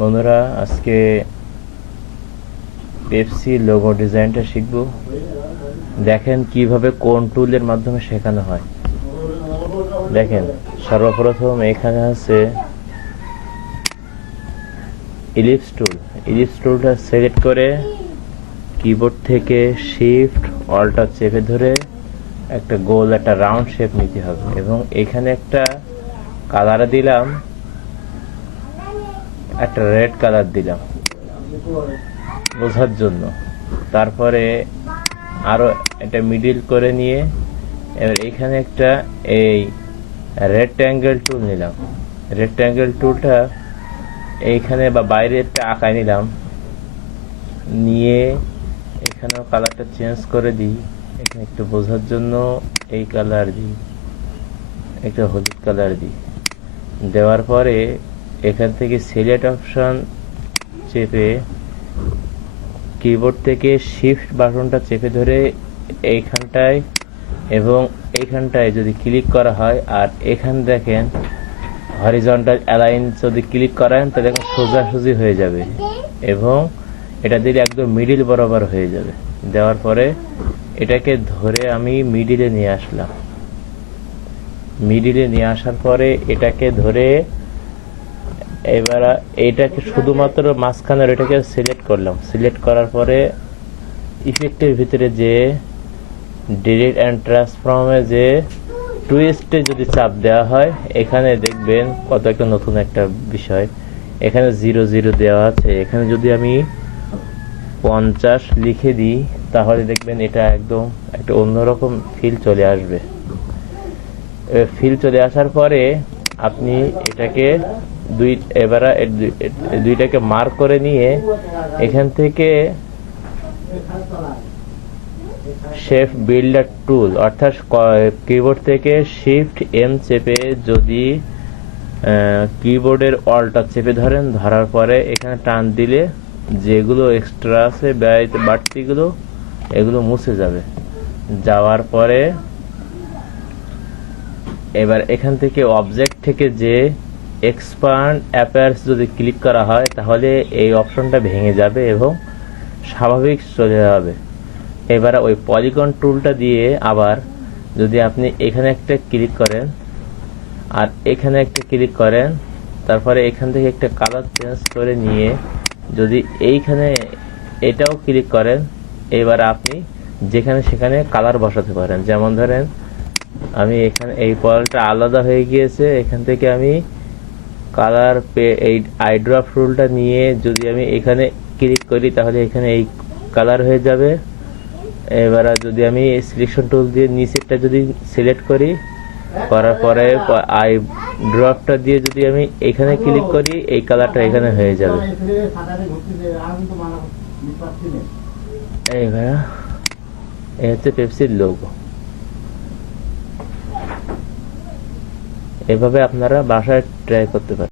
বন্ধুরা, আজকে Pepsi logo ডিজাইনটা শিখব। দেখেন কিভাবে কোন টুলের মাধ্যমে শেখানো হয়। দেখেন, সর্বপ্রথম এখানে আছে ইলিপস টুল। ইলিপস টুলটা সিলেক্ট করে কিবোর্ড থেকে শিফট অল্টার চেপে ধরে একটা গোল, একটা রাউন্ড শেপ নিতে হবে এবং এখানে একটা কালার দিলাম, একটা রেড কালার দিলাম বোঝার জন্য। তারপরে আরো এটা মিডিল করে নিয়ে এবার এখানে একটা এই রেক্ট্যাঙ্গেল টুল নিলাম। রেক্ট্যাঙ্গেল টুলটা এইখানে বা বাইরে একটা আঁকায় নিলাম, নিয়ে এখানেও কালারটা চেঞ্জ করে দিই। এখানে একটু বোঝার জন্য এই কালার দিই, একটা হলুদ কালার দিই। দেওয়ার পরে এখান থেকে সিলেক্ট অপশন চেপে কিবোর্ড থেকে শিফট বাটনটা চেপে ধরে এইখানটায় এবং এইখানটায় যদি ক্লিক করা হয়, আর এখানে দেখেন হরিজন্টাল অ্যালাইন যদি ক্লিক করেন তাহলে দেখেন সোজাসুজি হয়ে যাবে এবং এটা দিলে একদম মিডিল বরাবর হয়ে যাবে। দেওয়ার পরে এটাকে ধরে আমি মিডিলে নিয়ে আসলাম। মিডিলে নিয়ে আসার পরে এটাকে ধরে এবার এইটাকে শুধুমাত্র মাঝখানের এটাকে সিলেক্ট করলাম। সিলেক্ট করার পরে ইফেক্টের ভিতরে যে ডিলিট অ্যান্ড ট্রান্সফর্মে যে টুইস্টে যদি চাপ দেওয়া হয়, এখানে দেখবেন কত একটা নতুন একটা বিষয়। এখানে 0 দেওয়া আছে। এখানে যদি আমি 50 লিখে দিই তাহলে দেখবেন এটা একদম একটা অন্যরকম ফিল চলে আসবে। ফিল চলে আসার পরে আপনি এটাকে দুইটাকে মার্ক করে নিয়ে এখান থেকে শেপ বিল্ডার টুল অর্থাৎ কিবোর্ড থেকে শিফট এম চেপে যদি কিবোর্ডের অল্টা চেপে ধরেন, ধরার পরে এখানে টান দিলে যেগুলো এক্সট্রা আছে বাড়তিগুলো এগুলো মুছে যাবে। যাওয়ার পরে এবার এখান থেকে অবজেক্ট থেকে যে এক্সপান্ড অ্যাপিয়ার্স যদি ক্লিক করা হয় তাহলে এই অপশনটা ভেঙে যাবে এবং স্বাভাবিক চলে যাবে। এবার ওই পলিগন টুলটা দিয়ে আবার যদি আপনি এখানে একটা ক্লিক করেন আর এখানে একটা ক্লিক করেন, তারপরে এখান থেকে একটা কালার চেঞ্জ করে নিয়ে যদি এইখানে এটাও ক্লিক করেন, এবার আপনি যেখানে সেখানে কালার বসাতে পারেন। যেমন ধরেন আমি এখানে এই পয়েন্টটা আলাদা হয়ে গিয়েছে, এখান থেকে আমি কালার এই আইড্রপ টুলটা নিয়ে যদি আমি এখানে ক্লিক করি তাহলে এখানে এই কালার হয়ে যাবে। এবার যদি আমি সিলেকশন টুল দিয়ে নিচেরটা যদি সিলেক্ট করি, করার পরে আই ড্রপটা দিয়ে যদি আমি এখানে ক্লিক করি এই কালারটা এখানে হয়ে যাবে। এইবার এই হচ্ছে পেপসির লোগো। এভাবে আপনারা বাসায় ট্রাই করতে পারেন।